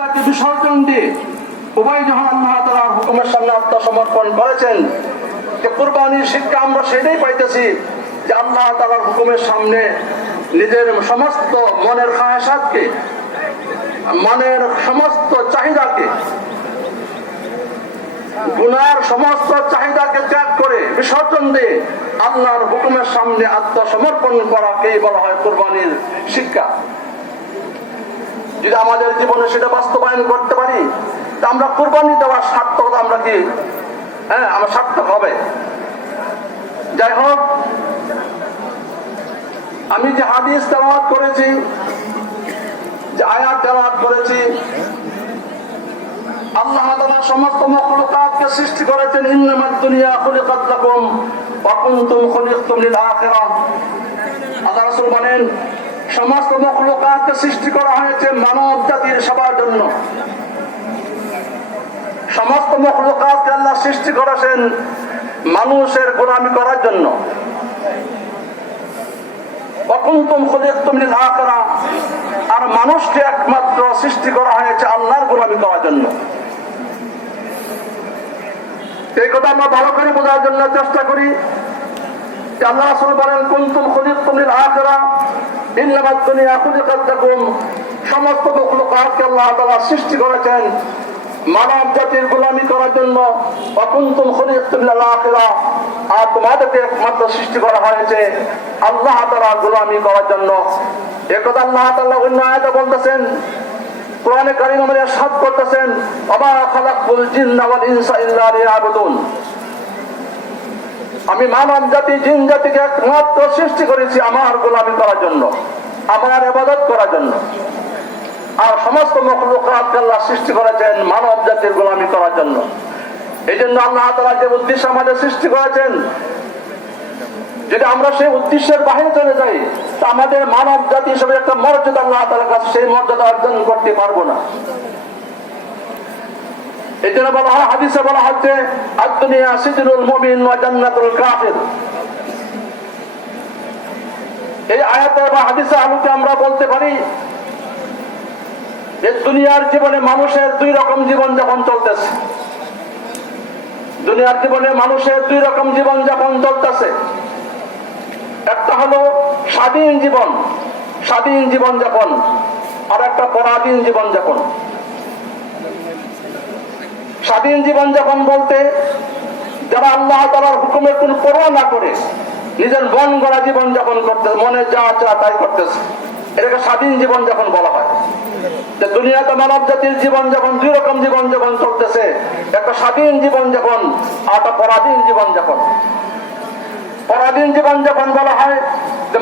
তাকে উভয় হুকুমের সামনে আত্মসমর্পণ করেছেন, যে কোরবানির শিক্ষা আমরা সেটাই পাইতেছি যে আল্লাহ তালার হুকুমের সামনে নিজের সমস্ত মনের মনের সমস্ত চাহিদাকে, গুনার সমস্ত চাহিদাকে ত্যাগ করে বিসর্জন দিয়ে আল্লাহর হুকুমের সামনে আত্মসমর্পণ করাকেই বলা হয় কোরবানির শিক্ষা। যদি আমাদের জীবনে সেটা বাস্তবায়ন করতে পারি, তা আমরা কোরবানি দেওয়ার সার্থকতা আমরা কি? হ্যাঁ আমার সার্থক হবে। যাই হোক, আমি যে হাদিস তেলাওয়াত করেছি, যে আয়াত তেলাওয়াত করেছি, আল্লাহ তাআলা সমস্ত মখলুকাতকে সৃষ্টি করেছেন, ইন্নামাদ দুনিয়া খুলিকাত লাকুম, ওয়া কুনতুম খুলিকতুম লিল আল্লাহ রাসূল বলেন সমস্ত মখলুকাতকে সৃষ্টি করা হয়েছে মানব জাতির সবার জন্য। সমস্ত মখলুকাতকে আল্লাহ সৃষ্টি করেছেন মানুষের গোলামি করার জন্য। আর মানুষকে একমাত্র সৃষ্টি করা হয়েছে আল্লাহর গোলামি করার জন্য। এই কথা আমরা ভালো করে বোঝার জন্য চেষ্টা করি। আল্লাহ রাসূল বলেন কুনতুম লাকুম। সমস্ত তাআলা সৃষ্টি করেছেন মানব জাতির গোলামি করার জন্য। অকুন্তম খুলিকতুম লিল আখিরাহ আর তোমাদেরকে একমাত্র সৃষ্টি করা হয়েছে আল্লাহ তাআলার গোলামি করার জন্য। একথা আল্লাহ তাআলা বলতেছেন, কোরআনে কারিম আমাদের সাত করতেছেন অবা খালাকুল জিন্না ওয়াল ইনসা আমি মানব জাতি, জিন জাতিকে একমাত্র সৃষ্টি করেছি আমার গোলামি করার জন্য, আমার ইবাদত করার জন্য। আর সমস্ত মখলুকাতকে সৃষ্টি করেছেন, মানব জাতির গোলামি করার জন্য। এই জন্য আল্লাহ তাআলা যে উদ্দেশ্য আমাদের সৃষ্টি করেছেন, যদি আমরা সেই উদ্দেশ্যের বাহিরে চলে যাই, তা আমাদের মানব জাতি হিসেবে একটা মর্যাদা আল্লাহ তাআলার কাছে সেই মর্যাদা অর্জন করতে পারব না। আমরা বলতে পারি যে দুনিয়ার জীবনে মানুষের দুই রকম জীবন যাপন চলতেছে। দুনিয়ার জীবনে মানুষের দুই রকম জীবন যাপন চলতেছে। একটা হলো স্বাধীন জীবন স্বাধীন জীবন যাপন, আর একটা পরাধীন জীবন যাপন। স্বাধীন জীবন যাপন বলতে যারা আল্লাহ তালার হুকুমের কোন পরোয়া না করে, নিজের মন গড়া জীবন যাপন করতে মনে যা চা তাই করতেছে। এটাকে স্বাধীন জীবন যাপন বলা হয়। যে দুনিয়াতে মানব জাতির জীবন যখন দুই রকম জীবন যাপন চলতেছে। একটা স্বাধীন জীবন যাপন আর একটা পরাধীন জীবন যাপন। পরাধীন জীবন যাপন বলা হয়